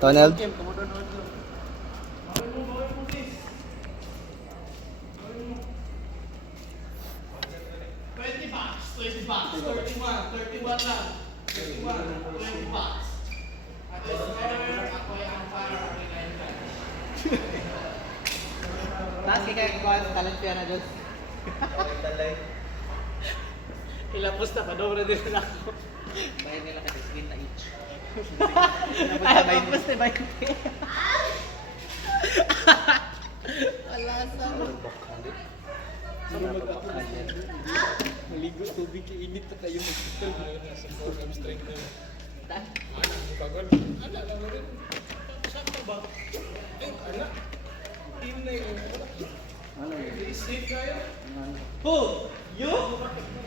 Donald? $20, 31, 31 lang. 31, $20. At this ever, ako ay ang para Tapos kaya kuha ng talent piano na Diyos. Ilapos na, padobre din na ako. Bayan nila kasi skin na each. Ay, tapos na ba yun? Wala sa... Maligo tubig kay init na tayo mag-hospital. Sa forearm strength na yun. Pagod. Ala, lang rin. Saan ba? Ay, ala. Team na yun. Ano yun? Safe kayo? Who? You?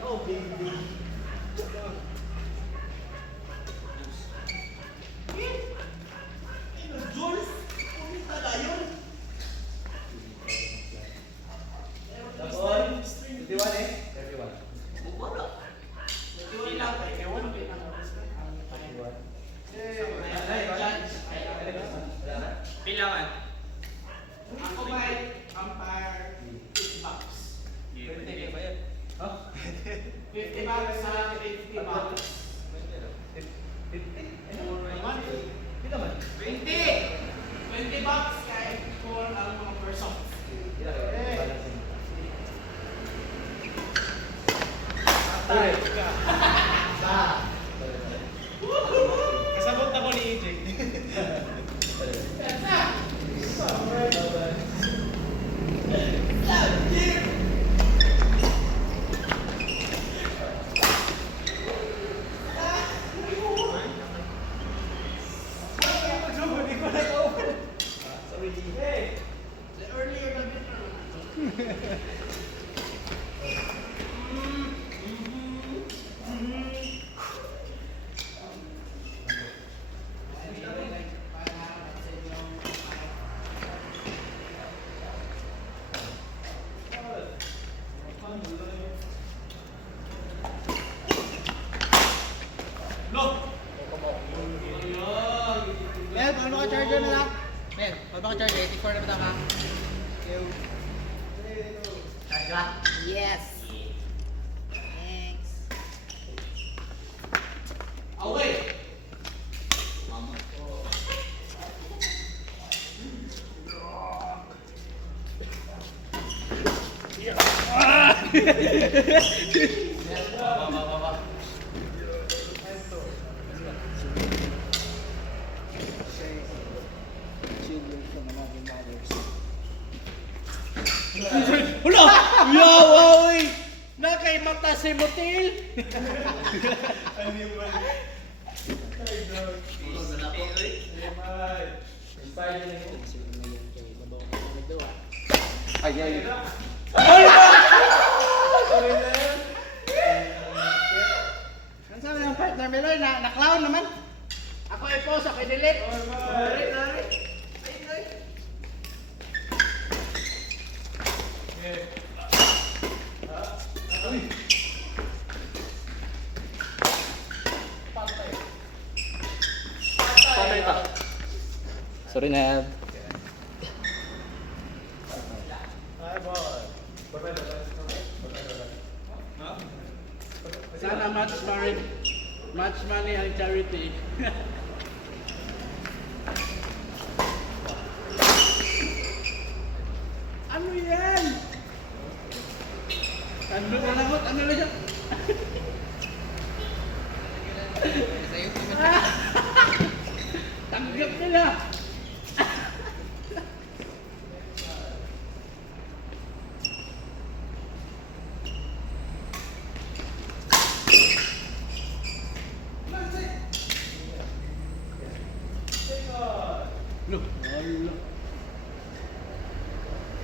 Oh, baby. Jules? Kumita na yun? Tapos, 51 eh? 31. Wala. Hindi lang. Ewan ko yung Kailangan. Ako ba ay umpire $50? $50 sa $50. 20 bucks kahit for ang mga persons. Kasabot na ko ni EJ. Men, paano ka charger na lang? Men, paano ka charger? 84 na ba tama? Charge ba? Yes! Thanks! Away! Wala! Yawawi! Nakay mata si motel! Ang sabi ng partner Meloy na na-clown naman. Ako ay post, ako ay delete. Sorry, Ned. Sana match money ang charity. Ano yan? Ano na lang ano na yan? Tanggap nila. Look, wala.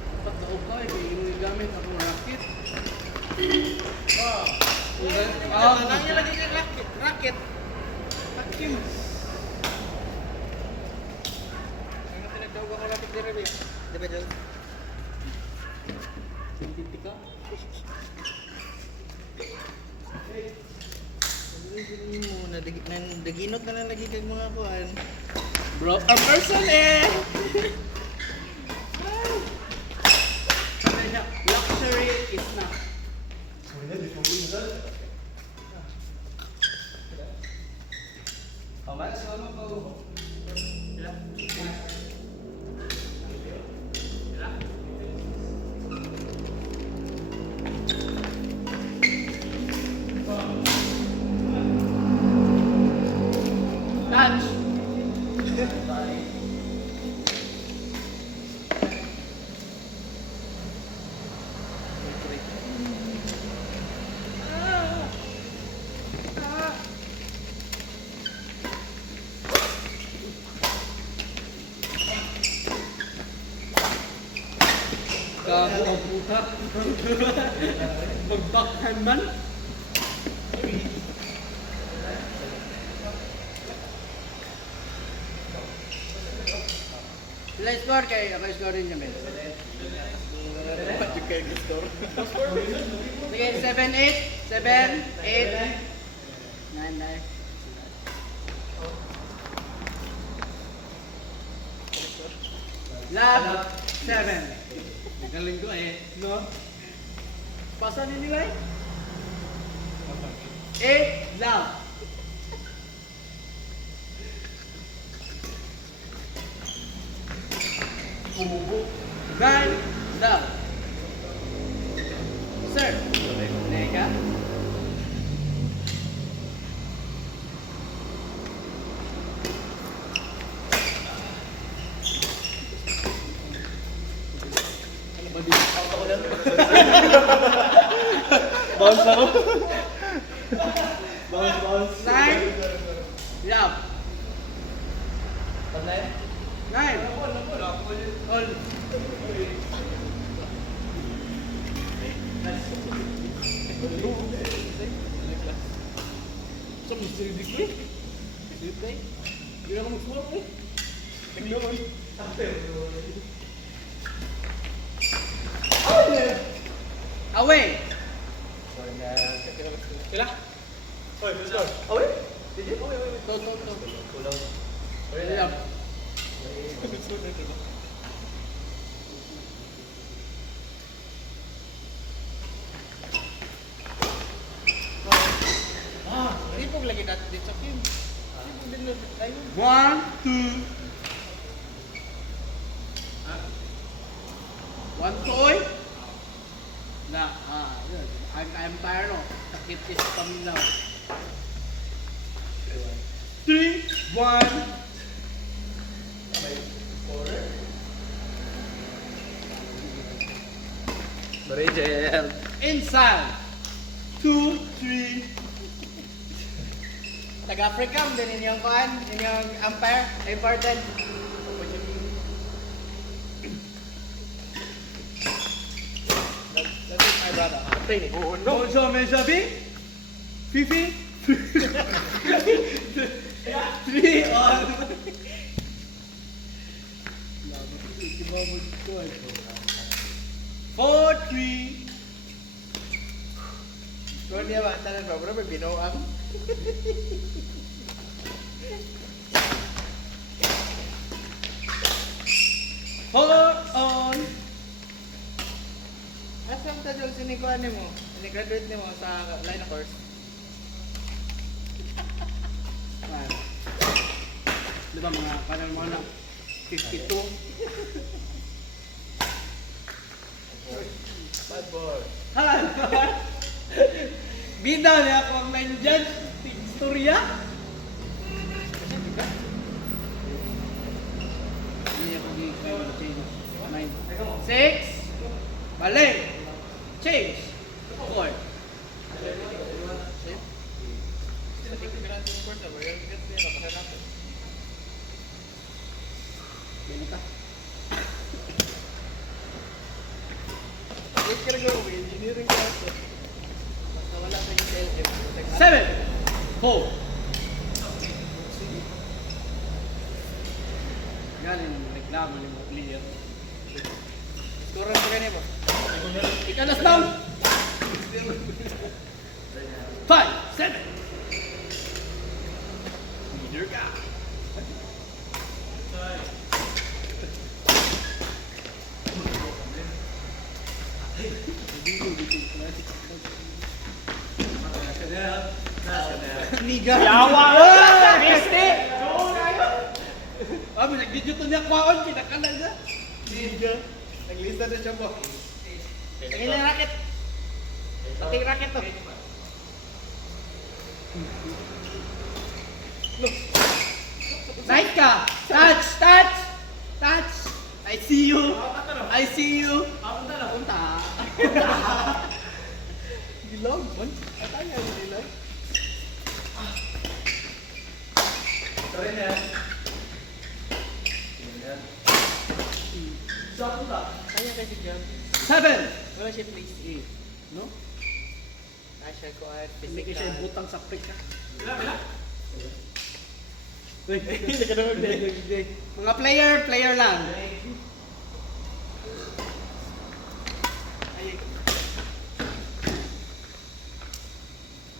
Dapat daw ba, yung gamit akong racket. Nangya lagi kang racket. Hakim. Ang tinagdaw ko racket din rin. Diba dyan? Sintinti ka? Dagin Bunot na lang lagi kag mga kuan. Bro, ang person eh! Sabi niya, luxury is not. Lunch. Gago ang puta. Mag-backhand man. Sila score kay ako score rin kami. Sige, 7-8. 7-8. 9-9. Lab 7. Galing ko eh. No? Pasan ni nilay? 8 lab. Kumubo. 9 lab. Sir. Neka. Bounce ako. Bounce. 9 lab. 9. All. Sa mystery big play? Mystery play? Hindi na ako mag-score eh. Tignan. Away. Sila? Oy, let's go. Away? To. Lab. Ipog lagi natin dito sa game. Ipog din natin tayo. 1, 2. 1 toy. Na, yun. I'm tired no. Sakit is pamilya. 3, 1. Rachel. Inside. 2, 3. Taga-Africa, din inyong kuhan, inyong umpire, important. That is my brother. Training. Oo, no. Bonjour, mes amis. Fifi. 3 on. 4-3. Kung dia ba, tanan ba? Bro, may binuang. Four on. Asa ang tajol sinikuan ni mo? Ini-graduate ni mo sa line of course? Man. Di ba mga kanal mo na 52? Bad boy. Han! Bida niya ako ang line dyan. Istorya? Hindi ako change. 6. Balik. Change. 4. Ganito. Engineering class. Basta wala sa LM. 7. 4. Galing reklamo ni mga player. Scorean ko ganito. Ikalas down. 5, 7. Liga. Yawa! Peste! Ah, nag-video to niya kwaon, pinakalan niya. Liga. Naglista na siya po. Tingin na racket. Pating racket to. Nice ka! Touch! Touch! Touch! I see you! I see you! Punta! Gilog man? Ataya yung gilog. Try na yan. Saan ka? Kaya kasi dyan. 7! Wala siya place A. No? Asya ko ay Hindi ka siya butang sa prick ka. Bila? Hindi ka naman din. Mga player lang.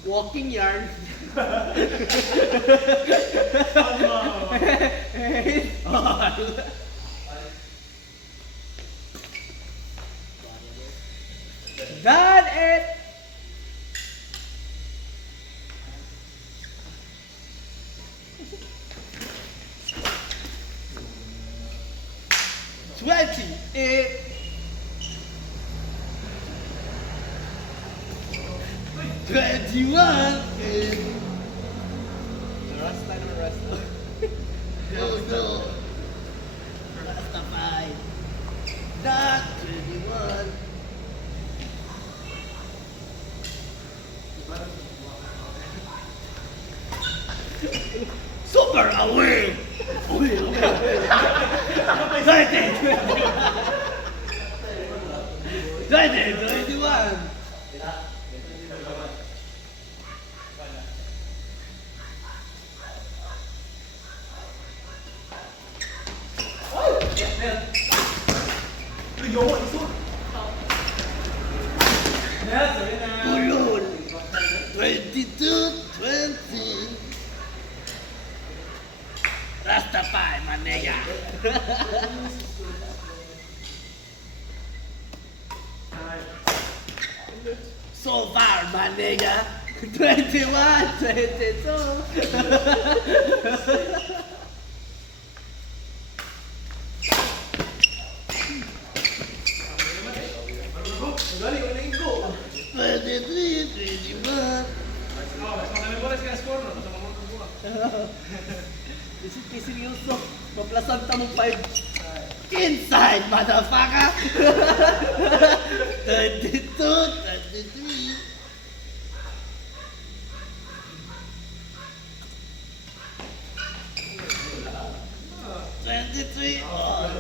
Walking yard. Done it. It 21. Rasta naman, Rasta. Oh no. Rasta 5. Not 21. Super away. Away. 21. Ulul. 22-20. Rastafari, my nigga. So far, my nigga. 21-22. Galing, wala yung go. 23-21. Mas makaming bolas kaya score, no? Mas makaming bolas. Isip seryoso. Maplasan ta mo 5. Inside, motherfucker! 22-23. Oh.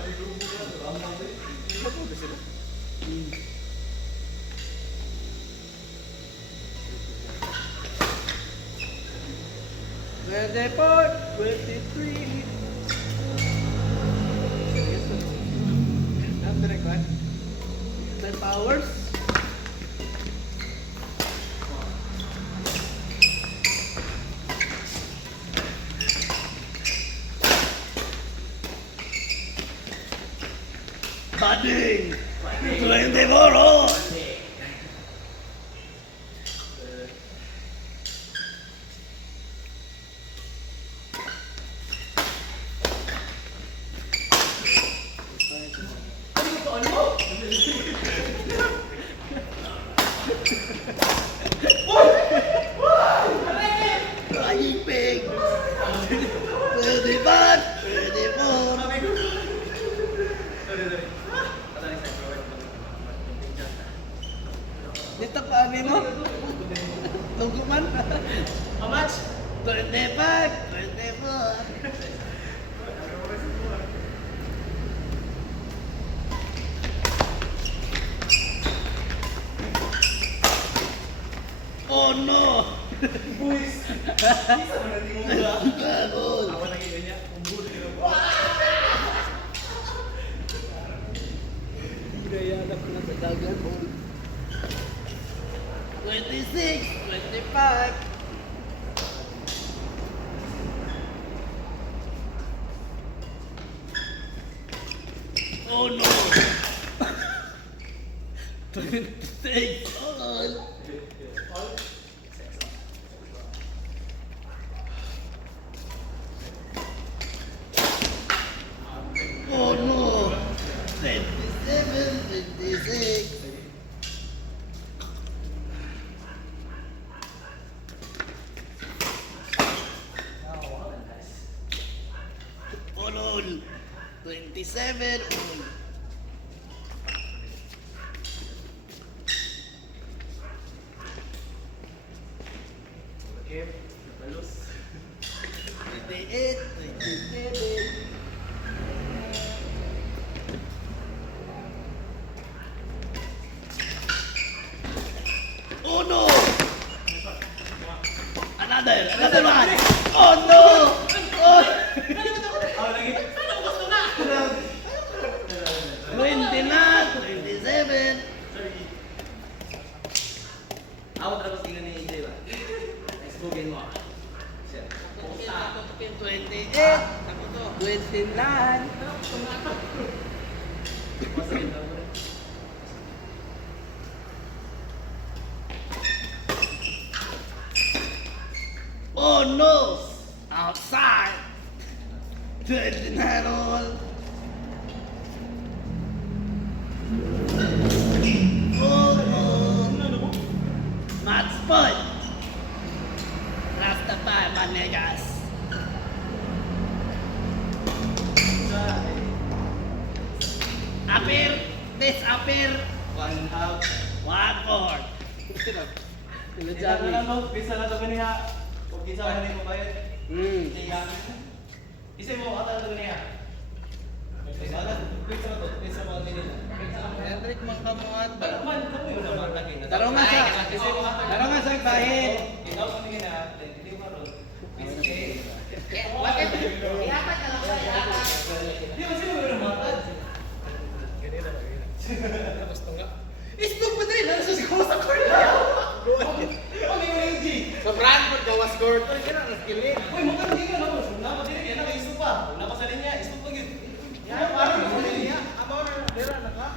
Report 23. That's the record. 10 powers. Bading. 24 hours. Flying pig. 31, 34. Dito pa mo? Tungguman. How much? 25, 24. Oh no! Boys! Isa mo na di mo ba? Bagol! Ako naging ganyan. Umbul. Hinayanap ko na sa dagat. 26, 25. Oh no! 26. All. all. 27 all. Okay, napalos. 28, 27. Oh no! Another one! Oh no! Oh! 20 na! 27! Ako tapos tingnan ni AJ ba? Expogen mo. Siya. 28! 29! Masakit na ako rin. Oh no! Outside! 29 all! Oh no! Match point! Rastafari, my niggas! Appear! Disappear! One half. 1-4! Bisa na lang no? Bisa na ito kaniya. Huwag kinsa ka na mo bayad. Tiga. Isa mo, ata ito kaniya. Bisa na to. Bisa mo ang nila. Hendrik Mangkamuat ba? Man, kami mo naman lagi. Tarong nga sa bahin! Ikaw kami na. Hindi mo ron. Bakit? Ihapat ka lang ba? Ihapat! Di ba sino mo matad? Ganito na, ganito. Tapos tunga. Facebook mo din! Ano sa sa court na? Kami mo yung G. Sa Brandford, gawas court. Ano ka na? Naskilin. Uy, magkakaroon ka na mo. Naman din yan. Nakaisip pa. Wala pa sa linya. Isip pa yun. Yan, parang mo sa linya. Amo na, dira na ka?